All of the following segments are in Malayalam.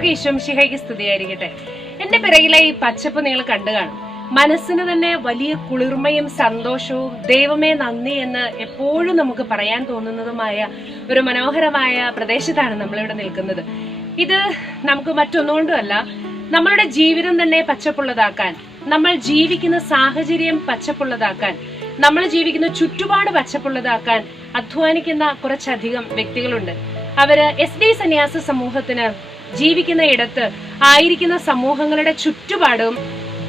എല്ലാവർക്കും ഈശ്വം ശിഹയ്ക്ക് സ്തുതിയായിരിക്കട്ടെ. എന്റെ പിറകിലെ ഈ പച്ചപ്പ് നിങ്ങൾ കണ്ടു കാണും. മനസ്സിന് തന്നെ വലിയ കുളിർമയും സന്തോഷവും ദൈവമേ നന്ദി എന്ന് എപ്പോഴും നമുക്ക് പറയാൻ തോന്നുന്നതുമായ ഒരു മനോഹരമായ പ്രദേശത്താണ് നമ്മളിവിടെ നിൽക്കുന്നത്. ഇത് നമുക്ക് മറ്റൊന്നുകൊണ്ടുമല്ല നമ്മളുടെ ജീവിതം തന്നെ പച്ചപ്പുള്ളതാക്കാൻ നമ്മൾ ജീവിക്കുന്ന സാഹചര്യം പച്ചപ്പുള്ളതാക്കാൻ നമ്മൾ ജീവിക്കുന്ന ചുറ്റുപാട് പച്ചപ്പുള്ളതാക്കാൻ അധ്വാനിക്കുന്ന കുറച്ചധികം വ്യക്തികളുണ്ട്. അവർ എസ് ഡി സന്യാസ സമൂഹത്തിന് ജീവിക്കുന്ന ഇടത്ത് ആയിരിക്കുന്ന സമൂഹങ്ങളുടെ ചുറ്റുപാടും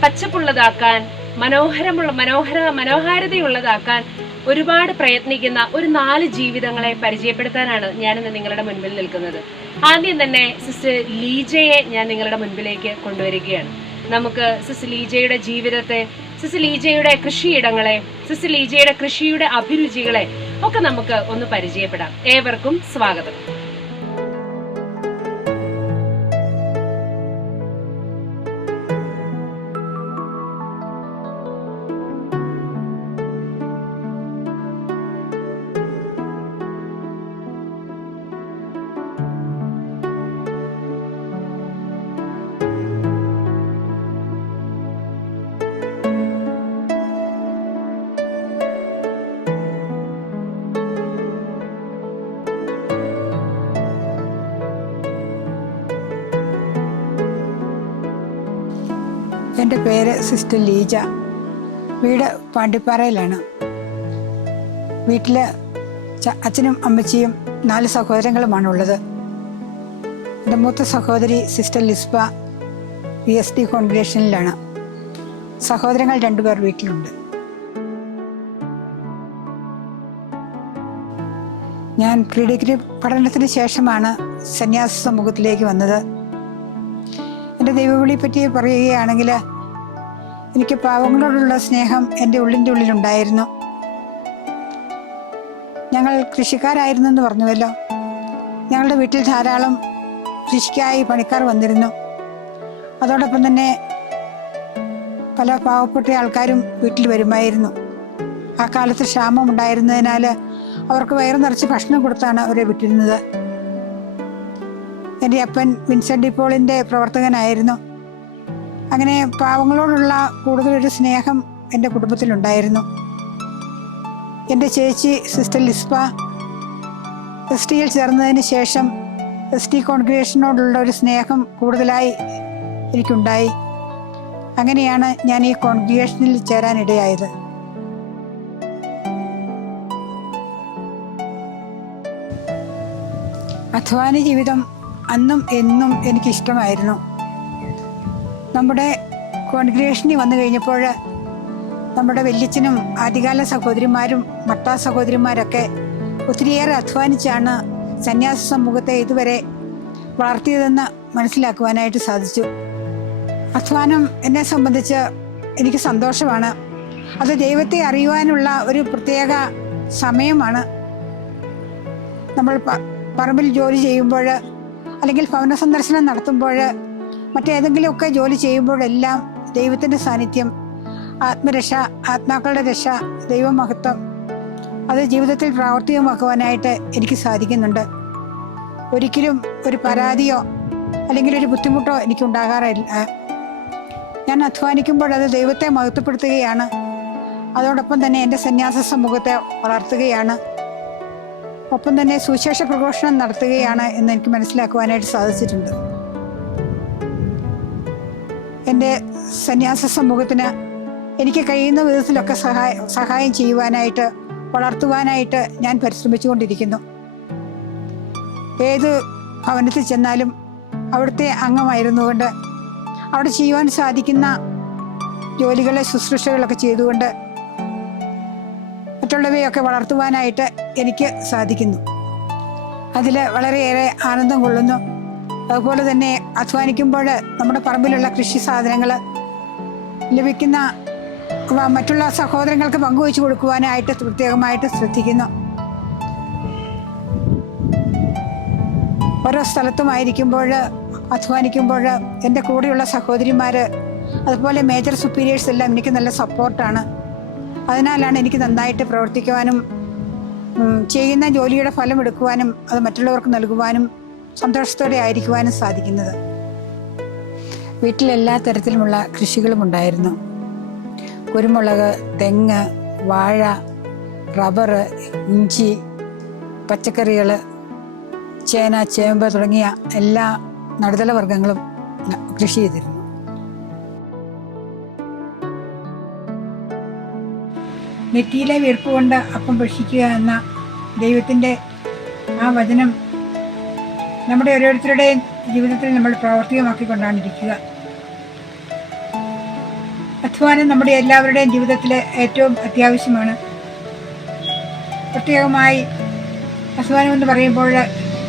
പച്ചപ്പുള്ളതാക്കാൻ മനോഹരമുള്ള മനോഹര മനോഹാരിതയുള്ളതാക്കാൻ ഒരുപാട് പ്രയത്നിക്കുന്ന ഒരു നാല് ജീവിതങ്ങളെ പരിചയപ്പെടുത്താനാണ് ഞാനിന്ന് നിങ്ങളുടെ മുൻപിൽ നിൽക്കുന്നത്. ആദ്യം തന്നെ സിസ്റ്റർ ലീജയെ ഞാൻ നിങ്ങളുടെ മുൻപിലേക്ക് കൊണ്ടുവരികയാണ്. നമുക്ക് സിസ്റ്റർ ലീജയുടെ ജീവിതത്തെ സിസ്റ്റർ ലീജയുടെ കൃഷിയിടങ്ങളെ സിസ്റ്റർ ലീജയുടെ കൃഷിയുടെ അഭിരുചികളെ ഒക്കെ നമുക്ക് ഒന്ന് പരിചയപ്പെടാം. ഏവർക്കും സ്വാഗതം. എന്റെ പേര് സിസ്റ്റർ ലീജ. വീട് പാണ്ടിപ്പാറയിലാണ്. വീട്ടിൽ അച്ഛനും അമ്മച്ചിയും നാല് സഹോദരങ്ങളുമാണ് ഉള്ളത് എന്റെ മൂത്ത സഹോദരി sister Lisba P S D കോൺഗ്രേഷനിലാണ്. സഹോദരങ്ങൾ രണ്ടുപേർ വീട്ടിലുണ്ട്. ഞാൻ പ്രീ ഡിഗ്രി പഠനത്തിന് ശേഷമാണ് സന്യാസ സമൂഹത്തിലേക്ക് വന്നത്. എന്റെ ദൈവവിളിയെ പറ്റി പറയുകയാണെങ്കിൽ എനിക്ക് പാവങ്ങളോടുള്ള സ്നേഹം എന്റെ ഉള്ളിന്റെ ഉള്ളിലുണ്ടായിരുന്നു. ഞങ്ങൾ കൃഷിക്കാരായിരുന്നു എന്ന് പറഞ്ഞുവല്ലോ. ഞങ്ങളുടെ വീട്ടിൽ ധാരാളം കൃഷിക്കായി പണിക്കാർ വന്നിരുന്നു. അതോടൊപ്പം തന്നെ പല പാവപ്പെട്ട ആൾക്കാരും വീട്ടിൽ വരുമായിരുന്നു. ആ കാലത്ത് ക്ഷാമം ഉണ്ടായിരുന്നതിനാൽ അവർക്ക് വയറു നിറച്ച് ഭക്ഷണം കൊടുത്താണ് അവരെ വിട്ടിരുന്നത്. എന്റെ അപ്പൻ വിൻസെന്റ് ഡിപ്പോളിന്റെ പ്രവർത്തകനായിരുന്നു. അങ്ങനെ പാവങ്ങളോടുള്ള കൂടുതലൊരു സ്നേഹം എന്റെ കുടുംബത്തിലുണ്ടായിരുന്നു. എന്റെ ചേച്ചി സിസ്റ്റർ ലിസ്ബ എസ് ടിയിൽ ചേർന്നതിന് ശേഷം എസ് ടി കോൺഗ്രേഷനോടുള്ള ഒരു സ്നേഹം കൂടുതലായി എനിക്കുണ്ടായി. അങ്ങനെയാണ് ഞാൻ ഈ കോൺഗ്രേഷനിൽ ചേരാനിടയായത്. അധ്വാന ജീവിതം അന്നും എന്നും എനിക്കിഷ്ടമായിരുന്നു. നമ്മുടെ കോൺഗ്രേഷനിൽ വന്നു കഴിഞ്ഞപ്പോൾ നമ്മുടെ വല്യച്ഛനും ആദ്യകാല സഹോദരിമാരും മട്ടാ സഹോദരിമാരൊക്കെ ഒത്തിരിയേറെ അധ്വാനിച്ചാണ് സന്യാസ സമൂഹത്തെ ഇതുവരെ വളർത്തിയതെന്ന് മനസ്സിലാക്കുവാനായിട്ട് സാധിച്ചു. അധ്വാനം എന്നെ സംബന്ധിച്ച് എനിക്ക് സന്തോഷമാണ്. അത് ദൈവത്തെ അറിയുവാനുള്ള ഒരു പ്രത്യേക സമയമാണ്. നമ്മൾ പറമ്പിൽ ജോലി ചെയ്യുമ്പോൾ അല്ലെങ്കിൽ ഭവന സന്ദർശനം നടത്തുമ്പോൾ മറ്റേതെങ്കിലുമൊക്കെ ജോലി ചെയ്യുമ്പോഴെല്ലാം ദൈവത്തിന്റെ സാന്നിധ്യം ആത്മരക്ഷ ആത്മാക്കളുടെ രക്ഷ ദൈവമഹത്വം അത് ജീവിതത്തിൽ പ്രാവർത്തികമാക്കുവാനായിട്ട് എനിക്ക് സാധിക്കുന്നുണ്ട്. ഒരിക്കലും ഒരു പരാതിയോ അല്ലെങ്കിൽ ഒരു ബുദ്ധിമുട്ടോ എനിക്ക് ഉണ്ടാകാറില്ല. ഞാൻ അധ്വാനിക്കുമ്പോൾ അത് ദൈവത്തെ മഹത്വപ്പെടുത്തുകയാണ്. അതോടൊപ്പം തന്നെ എന്റെ സന്യാസ സമൂഹത്തെ വളർത്തുകയാണ്. ഒപ്പം തന്നെ സുവിശേഷ പ്രഘോഷണം നടത്തുകയാണ് എന്ന് എനിക്ക് മനസ്സിലാക്കുവാനായിട്ട് സാധിച്ചിട്ടുണ്ട്. എന്റെ സന്യാസ സമൂഹത്തിന് എനിക്ക് കഴിയുന്ന വിധത്തിലൊക്കെ സഹായ സഹായം ചെയ്യുവാനായിട്ട് വളർത്തുവാനായിട്ട് ഞാൻ പരിശ്രമിച്ചുകൊണ്ടിരിക്കുന്നു. ഏത് ഭവനത്തിൽ ചെന്നാലും അവിടുത്തെ അംഗമായിരുന്നുകൊണ്ട് അവിടെ ചെയ്യുവാൻ സാധിക്കുന്ന ജോലികളെ ശുശ്രൂഷകളൊക്കെ ചെയ്തുകൊണ്ട് മറ്റുള്ളവയൊക്കെ വളർത്തുവാനായിട്ട് എനിക്ക് സാധിക്കുന്നു. അതിൽ വളരെയേറെ ആനന്ദം കൊള്ളുന്നു. അതുപോലെ തന്നെ അധ്വാനിക്കുമ്പോൾ നമ്മുടെ പറമ്പിലുള്ള കൃഷി സാധനങ്ങൾ ലഭിക്കുന്ന മറ്റുള്ള സഹോദരങ്ങൾക്ക് പങ്കുവെച്ച് കൊടുക്കുവാനായിട്ട് പ്രത്യേകമായിട്ട് ശ്രദ്ധിക്കുന്നു. ഓരോ സ്ഥലത്തുമായിരിക്കുമ്പോൾ അധ്വാനിക്കുമ്പോൾ എന്റെ കൂടെയുള്ള സഹോദരിമാർ അതുപോലെ മേജർ സുപ്പീരിയേഴ്സ് എല്ലാം എനിക്ക് നല്ല സപ്പോർട്ടാണ്. അതിനാലാണ് എനിക്ക് നന്നായിട്ട് പ്രവർത്തിക്കുവാനും ചെയ്യുന്ന ജോലിയുടെ ഫലം എടുക്കുവാനും അത് മറ്റുള്ളവർക്ക് നൽകുവാനും സന്തോഷത്തോടെ ആയിരിക്കുവാനും സാധിക്കുന്നത്. വീട്ടിൽ എല്ലാ തരത്തിലുമുള്ള കൃഷികളും ഉണ്ടായിരുന്നു കുരുമുളക് തെങ്ങ് വാഴ റബ്ബർ ഇഞ്ചി പച്ചക്കറികൾ ചേന ചേമ്പ് തുടങ്ങിയ എല്ലാ നടുതല വർഗങ്ങളും കൃഷി ചെയ്തിരുന്നു. നെറ്റിയിലെ വീർപ്പ് കൊണ്ട് അപ്പം ഭക്ഷിക്കുക എന്ന ദൈവത്തിന്റെ ആ വചനം നമ്മുടെ ഓരോരുത്തരുടെയും ജീവിതത്തിൽ നമ്മൾ പ്രാവർത്തികമാക്കിക്കൊണ്ടാണ് ഇരിക്കുക അധ്വാനം നമ്മുടെ എല്ലാവരുടെയും ജീവിതത്തിൽ ഏറ്റവും അത്യാവശ്യമാണ്. പ്രത്യേകമായി അധ്വാനം എന്ന് പറയുമ്പോൾ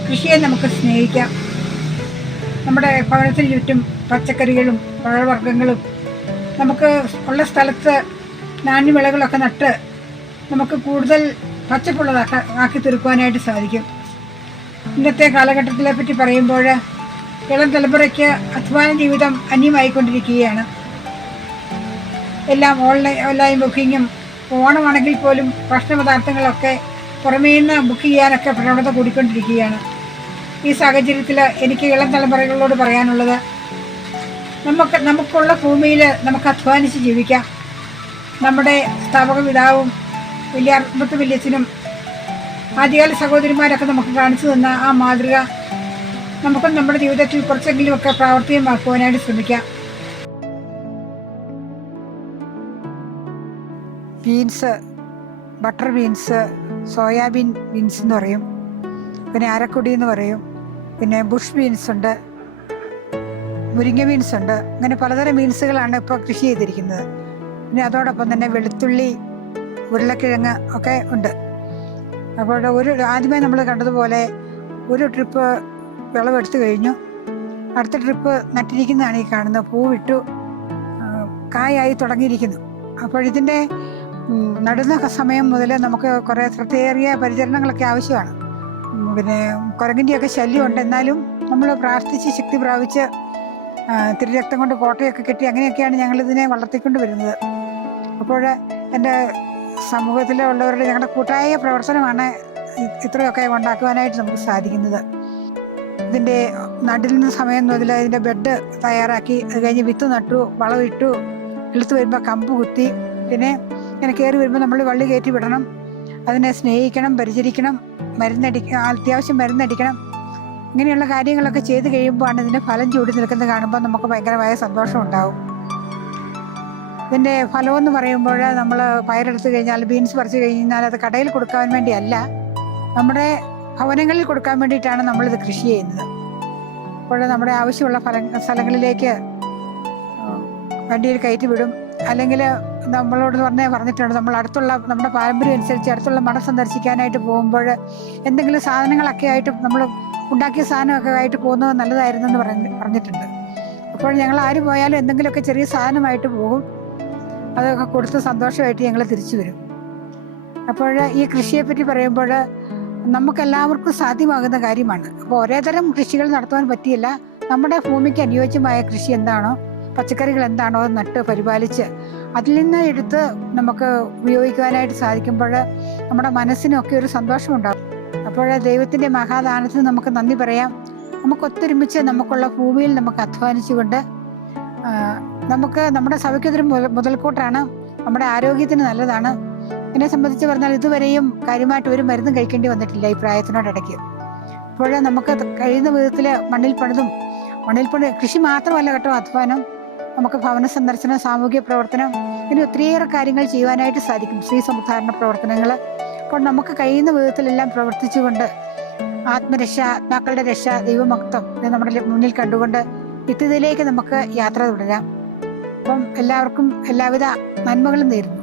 കൃഷിയെ നമുക്ക് സ്നേഹിക്കാം. നമ്മുടെ ഭവനത്തിന് ചുറ്റും പച്ചക്കറികളും പഴവർഗങ്ങളും നമുക്ക് ഉള്ള സ്ഥലത്ത് നാണ്യവിളകളൊക്കെ നട്ട് നമുക്ക് കൂടുതൽ പച്ചപ്പുള്ളതാക്കി തീർക്കുവാനായിട്ട് സാധിക്കും. ഇന്നത്തെ കാലഘട്ടത്തിലെ പറ്റി പറയുമ്പോൾ ഇളം തലമുറയ്ക്ക് അധ്വാന ജീവിതം അന്യമായിക്കൊണ്ടിരിക്കുകയാണ്. എല്ലാം ഓൺലൈൻ ഓൺലൈൻ ബുക്കിങ്ങും ഓണമാണെങ്കിൽ പോലും ഭക്ഷണപദാർത്ഥങ്ങളൊക്കെ പുറമേ നിന്ന് ബുക്ക് ചെയ്യാനൊക്കെ പ്രവണത കൂടിക്കൊണ്ടിരിക്കുകയാണ്. ഈ സാഹചര്യത്തിൽ എനിക്ക് ഇളം തലമുറകളോട് പറയാനുള്ളത് നമുക്ക് നമുക്കുള്ള ഭൂമിയിൽ നമുക്ക് അധ്വാനിച്ച് ജീവിക്കാം. നമ്മുടെ സ്ഥാപക പിതാവും വലിയ അറുപത്ത് വല്യച്ഛനും ആദ്യകാല സഹോദരിമാരൊക്കെ നമുക്ക് കാണിച്ചു തന്ന ആ മാതൃക നമുക്കും നമ്മുടെ ജീവിതത്തിൽ കുറച്ചെങ്കിലും ഒക്കെ പ്രാവർത്തികമാക്കുവാനായിട്ട് ശ്രമിക്കാം. Beans butter beans soyabean beans എന്ന് പറയും. പിന്നെ അരക്കുടി എന്ന് പറയും. പിന്നെ ബുഷ് ബീൻസ് ഉണ്ട്. മുരിങ്ങ ബീൻസ് ഉണ്ട്. അങ്ങനെ പലതരം ബീൻസുകളാണ് ഇപ്പോൾ കൃഷി ചെയ്തിരിക്കുന്നത്. പിന്നെ അതോടൊപ്പം തന്നെ വെളുത്തുള്ളി ഉരുളക്കിഴങ്ങ് ഒക്കെ ഉണ്ട്. അപ്പോൾ ഒരു ആദ്യമേ നമ്മൾ കണ്ടതുപോലെ ഒരു ട്രിപ്പ് വിളവെടുത്തു കഴിഞ്ഞു. അടുത്ത ട്രിപ്പ് നട്ടിരിക്കുന്നതാണ് ഈ കാണുന്നത് പൂവിട്ടു കായായി തുടങ്ങിയിരിക്കുന്നു. അപ്പോൾ ഇതിന്റെ നടുന്ന സമയം മുതൽ നമുക്ക് കുറേ ശ്രദ്ധയേറിയ പരിചരണങ്ങളൊക്കെ ആവശ്യമാണ്. പിന്നെ കുരങ്ങിന്റെയൊക്കെ ശല്യമുണ്ട്. എന്നാലും നമ്മൾ പ്രാർത്ഥിച്ച് ശക്തി പ്രാപിച്ച് തിരി തിരുരക്തം കൊണ്ട് കോട്ടയൊക്കെ കെട്ടി അങ്ങനെയൊക്കെയാണ് ഞങ്ങളിതിനെ വളർത്തിക്കൊണ്ട് വരുന്നത് അപ്പോൾ എന്റെ സമൂഹത്തിലുള്ളവരുടെ ഞങ്ങളുടെ കൂട്ടായ പ്രവർത്തനമാണ് ഇത്രയൊക്കെ ഉണ്ടാക്കുവാനായിട്ട് നമുക്ക് സാധിക്കുന്നത്. ഇതിന്റെ നടുന്ന സമയം മുതൽ ഇതിന്റെ ബെഡ് തയ്യാറാക്കി അത് കഴിഞ്ഞ് വിത്ത് നട്ടു വളമിട്ടു എടുത്ത് വരുമ്പോൾ കമ്പ് കുത്തി പിന്നെ ഇങ്ങനെ കയറി വരുമ്പോൾ നമ്മൾ വള്ളി കയറ്റി വിടണം അതിനെ സ്നേഹിക്കണം പരിചരിക്കണം മരുന്നടി അത്യാവശ്യം മരുന്നടിക്കണം ഇങ്ങനെയുള്ള കാര്യങ്ങളൊക്കെ ചെയ്ത് കഴിയുമ്പോഴാണ് ഇതിന്റെ ഫലം ചൂടി നിൽക്കുന്നത് കാണുമ്പോൾ നമുക്ക് ഭയങ്കരമായ സന്തോഷം ഉണ്ടാവും. ഇതിന്റെ ഫലമെന്ന് പറയുമ്പോൾ നമ്മൾ പയറെടുത്തു കഴിഞ്ഞാൽ ബീൻസ് പറിച്ചു കഴിഞ്ഞാൽ അത് കടയിൽ കൊടുക്കാൻ വേണ്ടിയല്ല. നമ്മുടെ ഭവനങ്ങളിൽ കൊടുക്കാൻ വേണ്ടിയിട്ടാണ് നമ്മളിത് കൃഷി ചെയ്യുന്നത്. അപ്പോൾ നമ്മുടെ ആവശ്യമുള്ള ഫല സ്ഥലങ്ങളിലേക്ക് വണ്ടിയിൽ കയറ്റി വിടും. അല്ലെങ്കിൽ നമ്മളോട് പറഞ്ഞേ പറഞ്ഞിട്ടുണ്ട് നമ്മൾ അടുത്തുള്ള നമ്മുടെ പാരമ്പര്യം അനുസരിച്ച് അടുത്തുള്ള മഠം സന്ദർശിക്കാനായിട്ട് പോകുമ്പോൾ എന്തെങ്കിലും സാധനങ്ങളൊക്കെ ആയിട്ട് നമ്മൾ ഉണ്ടാക്കിയ സാധനമൊക്കെ ആയിട്ട് പോകുന്നത് നല്ലതായിരുന്നു എന്ന് പറഞ്ഞ് പറഞ്ഞിട്ടുണ്ട്. അപ്പോൾ ഞങ്ങൾ ആര് പോയാലും എന്തെങ്കിലുമൊക്കെ ചെറിയ സാധനമായിട്ട് പോകും. അതൊക്കെ കൊടുത്ത് സന്തോഷമായിട്ട് ഞങ്ങൾ തിരിച്ചു വരും. അപ്പോൾ ഈ കൃഷിയെ പറ്റി പറയുമ്പോൾ നമുക്കെല്ലാവർക്കും സാധ്യമാകുന്ന കാര്യമാണ്. അപ്പോൾ ഒരേ തരം കൃഷികൾ നടത്തുവാൻ പറ്റിയില്ല. നമ്മുടെ ഭൂമിക്ക് അനുയോജ്യമായ കൃഷി എന്താണോ പച്ചക്കറികൾ എന്താണോ നട്ട് പരിപാലിച്ച് അതിൽ നിന്ന് എടുത്ത് നമുക്ക് ഉപയോഗിക്കുവാനായിട്ട് സാധിക്കുമ്പോൾ നമ്മുടെ മനസ്സിനൊക്കെ ഒരു സന്തോഷമുണ്ടാകും. അപ്പോൾ ദൈവത്തിന്റെ മഹാദാനത്തിന് നമുക്ക് നന്ദി പറയാം. നമുക്ക് ഒത്തൊരുമിച്ച് നമുക്കുള്ള ഭൂമിയിൽ നമുക്ക് അധ്വാനിച്ചുകൊണ്ട് നമുക്ക് നമ്മുടെ സഭയ്ക്കൊരു മുതൽ മുതൽക്കൂട്ടാണ്. നമ്മുടെ ആരോഗ്യത്തിന് നല്ലതാണ്. എന്നെ സംബന്ധിച്ച് പറഞ്ഞാൽ ഇതുവരെയും കാര്യമായിട്ട് ഒരു മരുന്നും കഴിക്കേണ്ടി വന്നിട്ടില്ല ഈ പ്രായത്തിനോടിടയ്ക്ക്. അപ്പോൾ നമുക്ക് കഴിയുന്ന വിധത്തിൽ മണ്ണിൽ പണിതും മണ്ണിൽ പണി കൃഷി മാത്രമല്ല കേട്ടോ അധ്വാനം. നമുക്ക് ഭവന സന്ദർശനം സാമൂഹ്യ പ്രവർത്തനം ഇങ്ങനെ ഒത്തിരിയേറെ കാര്യങ്ങൾ ചെയ്യുവാനായിട്ട് സാധിക്കും സ്ത്രീ സമുദ്ധാരണ പ്രവർത്തനങ്ങൾ അപ്പോൾ നമുക്ക് കഴിയുന്ന വിധത്തിലെല്ലാം പ്രവർത്തിച്ചുകൊണ്ട് ആത്മരക്ഷ ആത്മാക്കളുടെ രക്ഷ ദൈവമക്തം നമ്മുടെ മുന്നിൽ കണ്ടുകൊണ്ട് നിത്യതയിലേക്ക് നമുക്ക് യാത്ര തുടരാം. അപ്പം എല്ലാവർക്കും എല്ലാവിധ നന്മകളും നേരുന്നു.